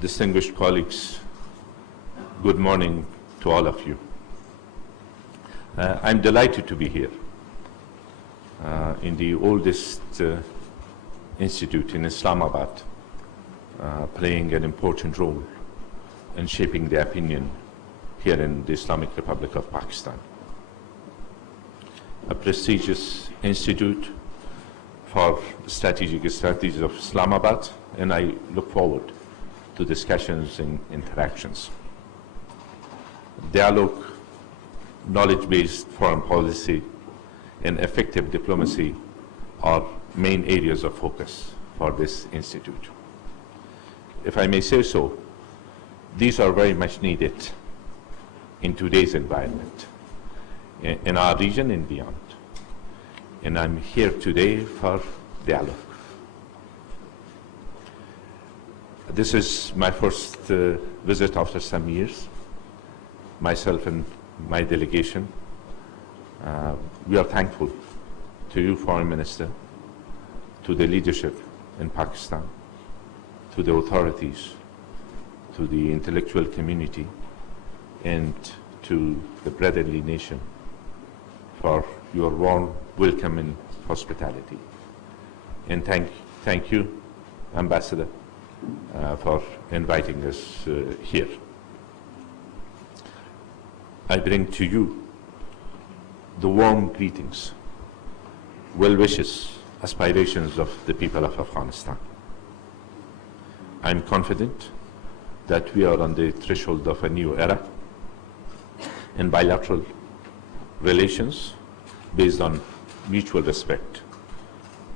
distinguished colleagues, good morning to all of you. I'm delighted to be here in the oldest institute in Islamabad, playing an important role in shaping the opinion here in the Islamic Republic of Pakistan. A prestigious institute for strategic studies of Islamabad, and I look forward to discussions and interactions. Dialogue, knowledge-based foreign policy, and effective diplomacy are main areas of focus for this institute. If I may say so, these are very much needed in today's environment, in our region and beyond. And I'm here today for dialogue. This is my first visit after some years. Myself and my delegation, we are thankful to you, Foreign Minister, to the leadership in Pakistan, to the authorities, to the intellectual community, and to the brotherly nation for your warm welcome and hospitality. And thank you, Ambassador, for inviting us here. I bring to you the warm greetings, well wishes, aspirations of the people of Afghanistan. I'm confident that we are on the threshold of a new era in bilateral relations based on mutual respect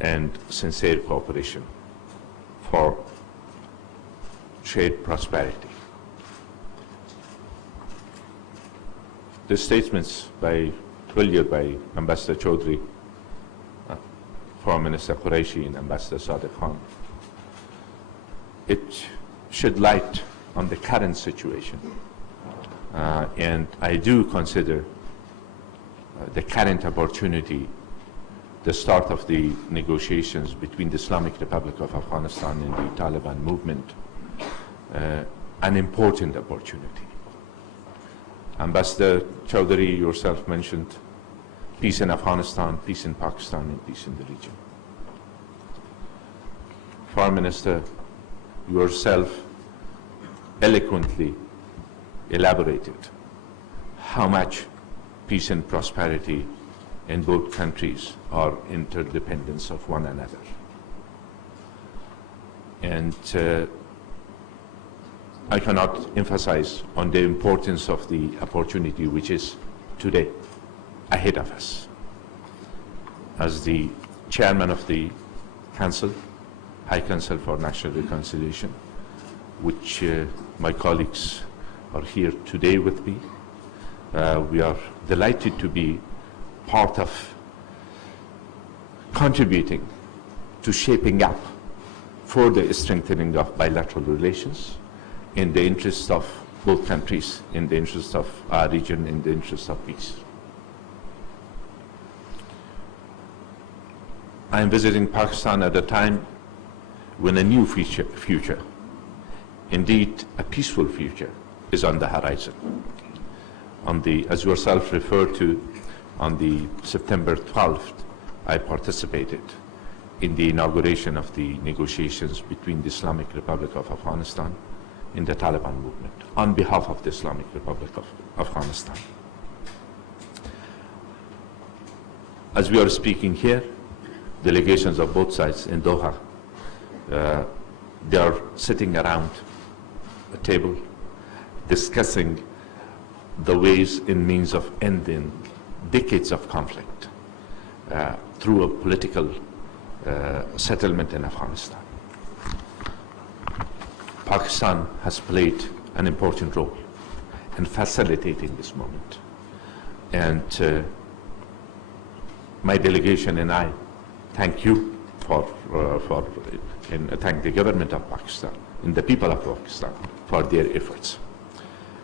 and sincere cooperation for shared prosperity. The statements earlier by Ambassador Chaudhry, Foreign Minister Qureshi, and Ambassador Sadiq Khan, it shed light on the current situation. And I do consider the current opportunity, the start of the negotiations between the Islamic Republic of Afghanistan and the Taliban movement, an important opportunity. Ambassador Chaudhry, yourself mentioned peace in Afghanistan, peace in Pakistan, and peace in the region. Foreign Minister, yourself eloquently elaborated how much peace and prosperity in both countries are interdependent of one another. And I cannot emphasize on the importance of the opportunity which is today ahead of us. As the chairman of the Council, High Council for National Reconciliation, which my colleagues are here today with me, we are delighted to be part of contributing to shaping up further strengthening of bilateral relations in the interest of both countries, in the interest of our region, in the interest of peace. I am visiting Pakistan at a time when a new future, indeed a peaceful future, is on the horizon. As yourself referred to, on the September 12th, I participated in the inauguration of the negotiations between the Islamic Republic of Afghanistan and the Taliban movement on behalf of the Islamic Republic of Afghanistan. As we are speaking here, delegations of both sides in Doha, they are sitting around a table discussing the ways and means of ending decades of conflict through a political settlement in Afghanistan. Pakistan has played an important role in facilitating this moment. And my delegation and I thank you and thank the government of Pakistan and the people of Pakistan for their efforts.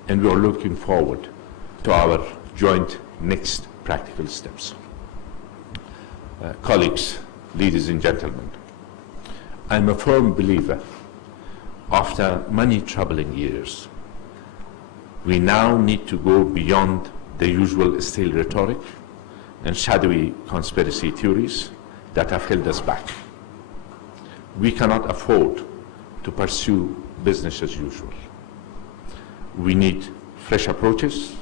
And we are looking forward to our joint next practical steps. Colleagues, ladies and gentlemen, I'm a firm believer after many troubling years, we now need to go beyond the usual stale rhetoric and shadowy conspiracy theories that have held us back. We cannot afford to pursue business as usual. We need fresh approaches,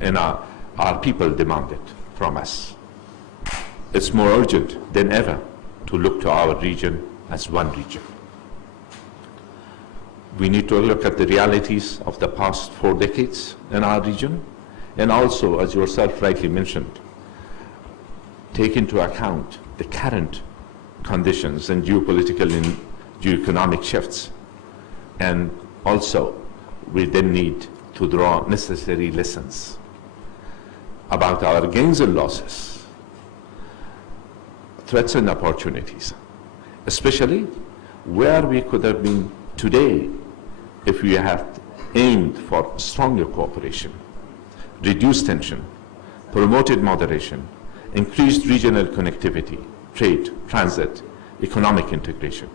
and our people demand it from us. It's more urgent than ever to look to our region as one region. We need to look at the realities of the past 4 decades in our region, and also, as yourself rightly mentioned, take into account the current conditions and geopolitical and geoeconomic shifts. And also, we then need to draw necessary lessons about our gains and losses, threats and opportunities, especially where we could have been today if we had aimed for stronger cooperation, reduced tension, promoted moderation, increased regional connectivity, trade, transit, economic integration,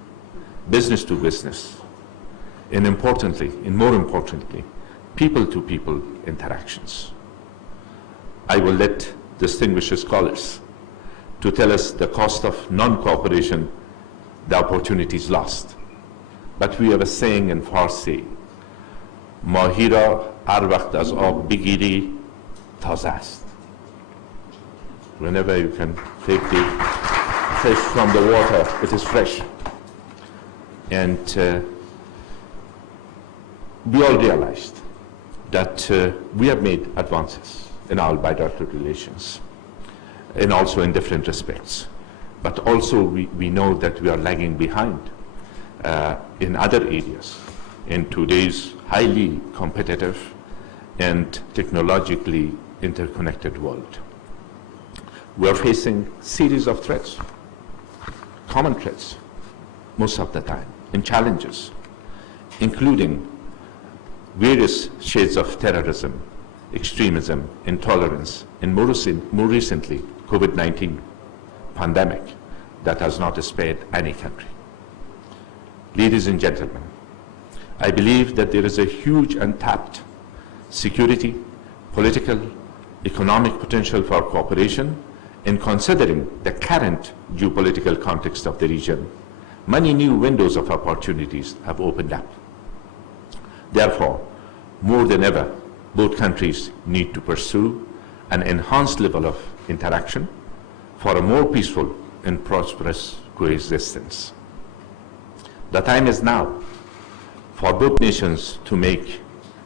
business to business, and more importantly, people-to-people interactions. I will let distinguished scholars to tell us the cost of non-cooperation, the opportunities lost. But we have a saying in Farsi, Mahira har waqt az aab bigiri taze ast. Whenever you can take the fish from the water, it is fresh. And we all realized that we have made advances in our bilateral relations, and also in different respects. But also we know that we are lagging behind in other areas in today's highly competitive and technologically interconnected world. We are facing series of threats, common threats most of the time, and challenges, including various shades of terrorism, extremism, intolerance, and more recently, COVID-19 pandemic that has not spared any country. Ladies and gentlemen, I believe that there is a huge untapped security, political, economic potential for cooperation. In considering the current geopolitical context of the region, many new windows of opportunities have opened up. Therefore, more than ever, both countries need to pursue an enhanced level of interaction for a more peaceful and prosperous coexistence. The time is now for both nations to make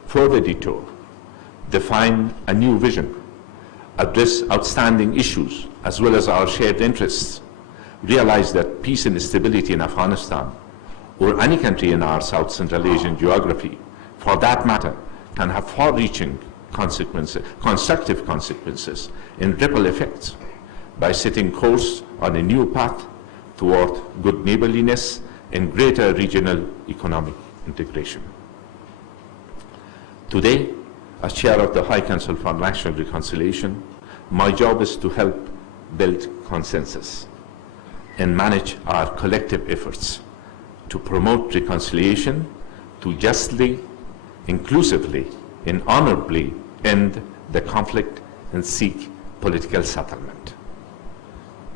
further detour, define a new vision, address outstanding issues as well as our shared interests, realize that peace and stability in Afghanistan or any country in our South Central Asian geography, for that matter, can have far-reaching consequences, constructive consequences and ripple effects by setting course on a new path toward good neighborliness and greater regional economic integration. Today, as chair of the High Council for National Reconciliation, my job is to help build consensus and manage our collective efforts to promote reconciliation, to justly, inclusively, and honorably end the conflict and seek political settlement.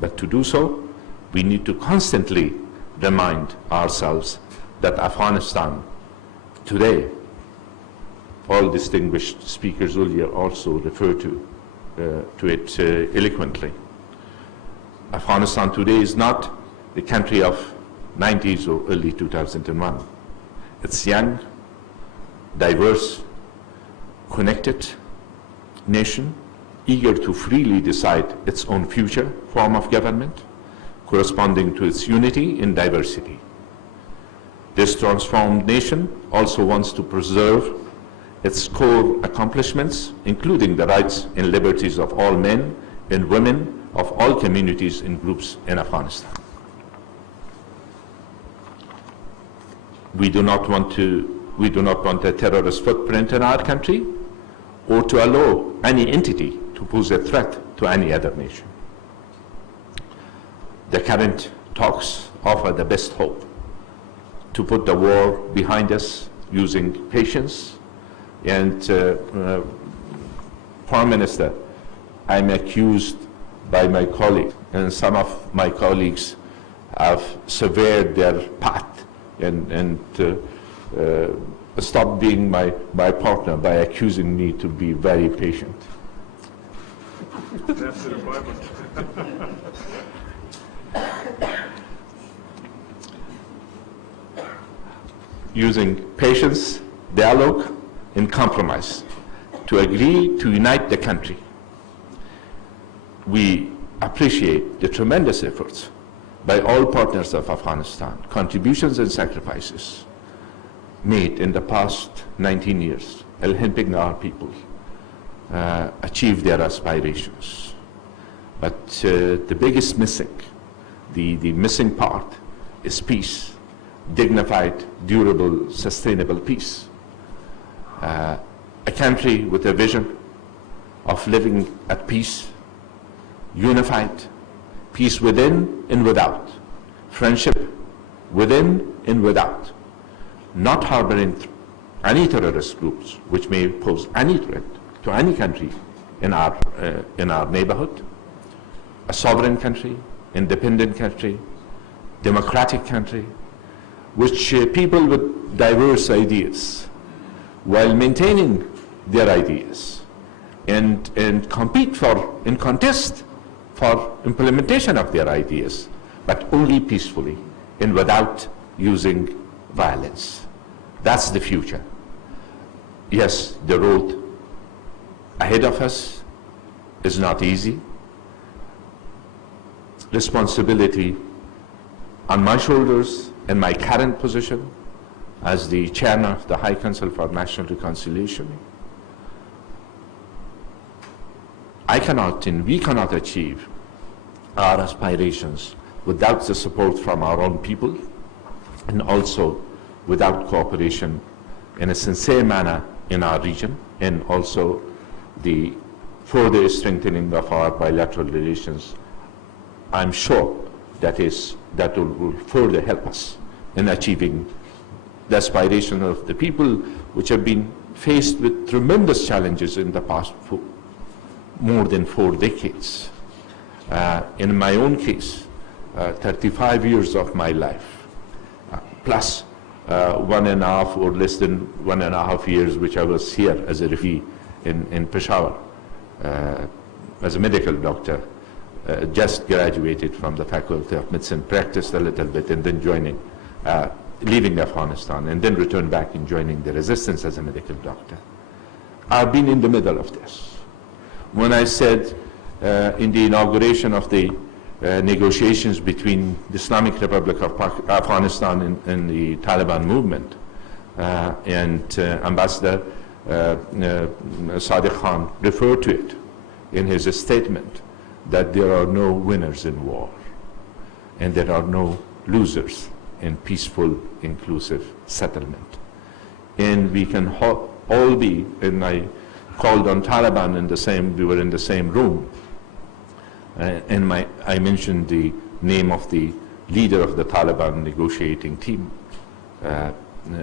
But to do so, we need to constantly remind ourselves that Afghanistan today, all distinguished speakers earlier also referred to it eloquently. Afghanistan today is not the country of 90s or early 2001. It's young, diverse, connected nation, eager to freely decide its own future form of government, corresponding to its unity in diversity. This transformed nation also wants to preserve its core accomplishments, including the rights and liberties of all men and women of all communities and groups in Afghanistan. We do not want a terrorist footprint in our country or to allow any entity to pose a threat to any other nation. The current talks offer the best hope to put the war behind us using patience. And Prime Minister, I'm accused by my colleague, and some of my colleagues have severed their path and stopped being my partner by accusing me to be very patient. That's the requirement. Using patience, dialogue, and compromise to agree to unite the country. We appreciate the tremendous efforts by all partners of Afghanistan, contributions and sacrifices made in the past 19 years, helping our people achieve their aspirations. But the biggest missing, the missing part is peace, dignified, durable, sustainable peace. A country with a vision of living at peace, unified, peace within and without, friendship within and without, not harboring any terrorist groups which may pose any threat to any country in our neighborhood, a sovereign country, independent country, democratic country, which people with diverse ideas, while maintaining their ideas and compete for and contest for implementation of their ideas, but only peacefully and without using violence. That's the future. Yes, the road ahead of us is not easy. Responsibility on my shoulders in my current position as the chairman of the High Council for National Reconciliation. I cannot and we cannot achieve our aspirations without the support from our own people, and also without cooperation in a sincere manner in our region, and also the further strengthening of our bilateral relations. I'm sure that will further help us in achieving the aspirations of the people which have been faced with tremendous challenges in the past more than 4 decades. In my own case, 35 years of my life, plus 1.5 or less than 1.5 years which I was here as a refugee in Peshawar as a medical doctor, just graduated from the Faculty of Medicine, practiced a little bit, and then leaving Afghanistan, and then returned back and joining the resistance as a medical doctor. I've been in the middle of this. When I said in the inauguration of the negotiations between the Islamic Republic of Afghanistan and the Taliban movement, and Ambassador Sadiq Khan referred to it in his statement, that there are no winners in war and there are no losers in peaceful, inclusive settlement. And we can all be, and I called on Taliban we were in the same room, and I mentioned the name of the leader of the Taliban negotiating team,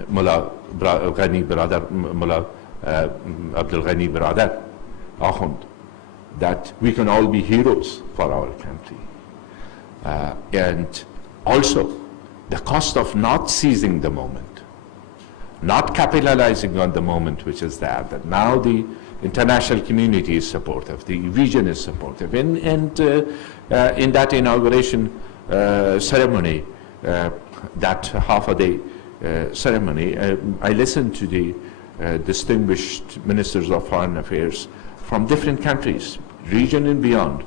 Mullah Ghani Brother, Mullah Abdul Ghani Brother, Ahund, that we can all be heroes for our country. And also, the cost of not seizing the moment, not capitalizing on the moment which is there, that now the international community is supportive, the region is supportive. And in that inauguration ceremony, that half-a-day ceremony, I listened to the distinguished ministers of foreign affairs from different countries, region and beyond,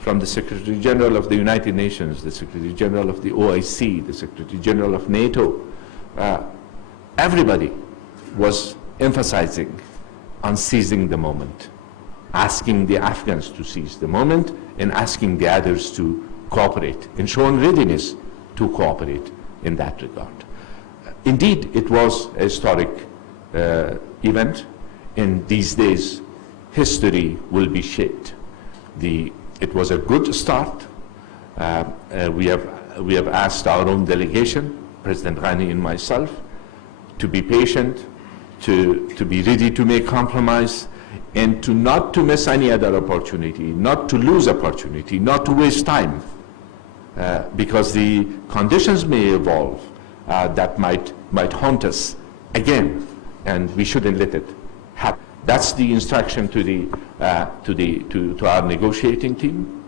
from the Secretary General of the United Nations, the Secretary General of the OIC, the Secretary General of NATO. Everybody was emphasizing on seizing the moment, asking the Afghans to seize the moment and asking the others to cooperate and showing readiness to cooperate in that regard. Indeed, it was a historic event. In these days, history will be shaped. It was a good start. We have asked our own delegation, President Ghani and myself, to be patient, to be ready to make compromise, and to not to miss any other opportunity, not to lose opportunity, not to waste time, because the conditions may evolve that might haunt us again, and we shouldn't let it happen. That's the instruction to our negotiating team,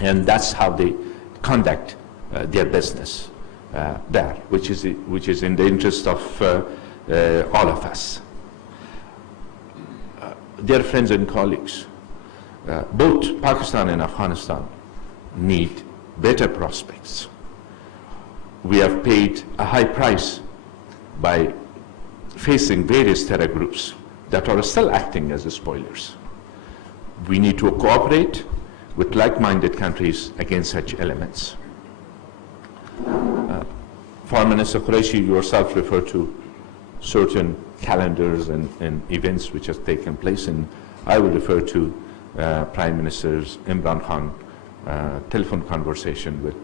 and that's how they conduct their business there, which is in the interest of all of us. Dear friends and colleagues, both Pakistan and Afghanistan need better prospects. We have paid a high price by facing various terror groups that are still acting as spoilers. We need to cooperate with like-minded countries against such elements. Foreign Minister Qureshi, yourself referred to certain calendars and events which have taken place, and I will refer to Prime Minister's Imran Khan telephone conversation with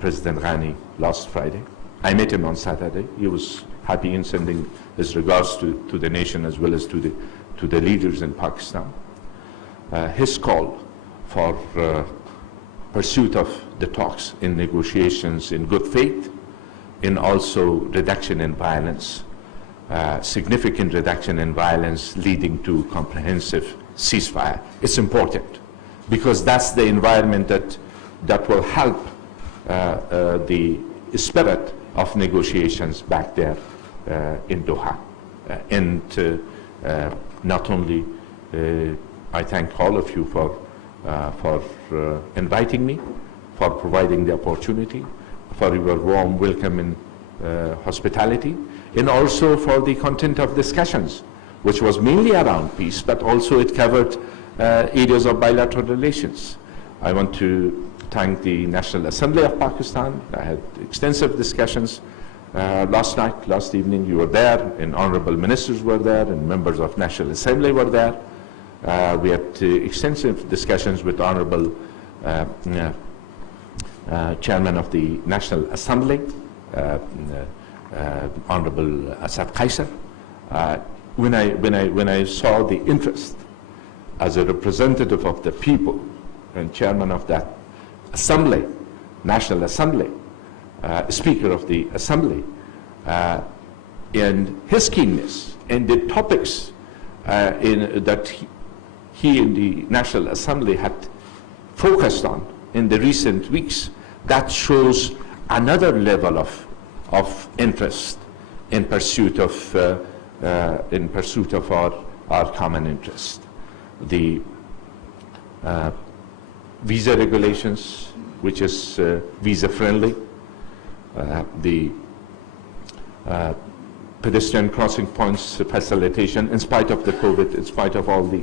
President Ghani last Friday. I met him on Saturday. He was happy in sending his regards to the nation as well as to the leaders in Pakistan. His call for pursuit of the talks in negotiations in good faith, in also reduction in violence, significant reduction in violence leading to comprehensive ceasefire. It's important because that's the environment that will help the spirit of negotiations back there in Doha. And not only I thank all of you for inviting me, for providing the opportunity, for your warm welcome and hospitality, and also for the content of discussions, which was mainly around peace, but also it covered areas of bilateral relations. I want to thank the National Assembly of Pakistan. I had extensive discussions last evening. You were there, and honorable ministers were there, and members of National Assembly were there. We had extensive discussions with honorable Chairman of the National Assembly, Honorable Asad Kaiser. When I saw the interest as a representative of the people and chairman of that assembly, National Assembly, Speaker of the Assembly, and his keenness and the topics that he in the National Assembly had focused on in the recent weeks, that shows another level of interest in pursuit of our common interest. The visa regulations, which is visa friendly, the pedestrian crossing points facilitation, in spite of the COVID, in spite of all the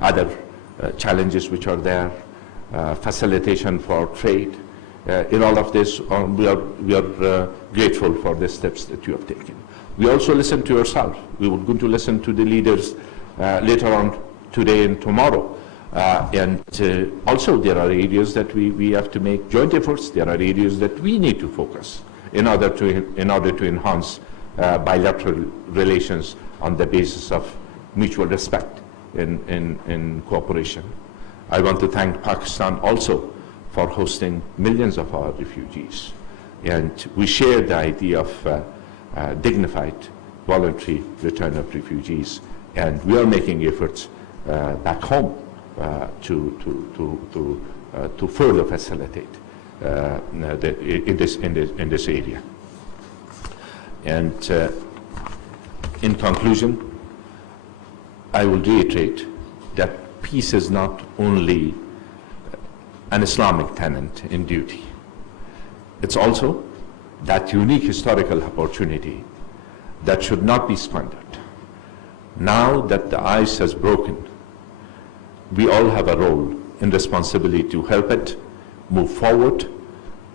other challenges which are there, facilitation for trade. In all of this, we are grateful for the steps that you have taken. We also listen to yourself. We are going to listen to the leaders later on today and tomorrow. And also there are areas that we have to make joint efforts. There are areas that we need to focus in order to enhance bilateral relations on the basis of mutual respect in cooperation. I want to thank Pakistan also for hosting millions of our refugees. And we share the idea of dignified, voluntary return of refugees. And we are making efforts back home to further facilitate in this area. And in conclusion, I will reiterate that peace is not only an Islamic tenet in duty. It's also that unique historical opportunity that should not be squandered. Now that the ice has broken, we all have a role and responsibility to help it move forward,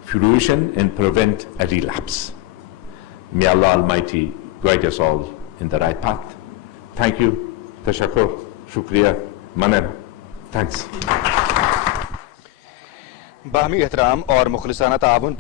fruition, and prevent a relapse. May Allah Almighty guide us all in the right path. Thank you. Tashakkur. Shukriya. Manan. Thanks. बाहमी एहतराम और मुखलिसाना ताउन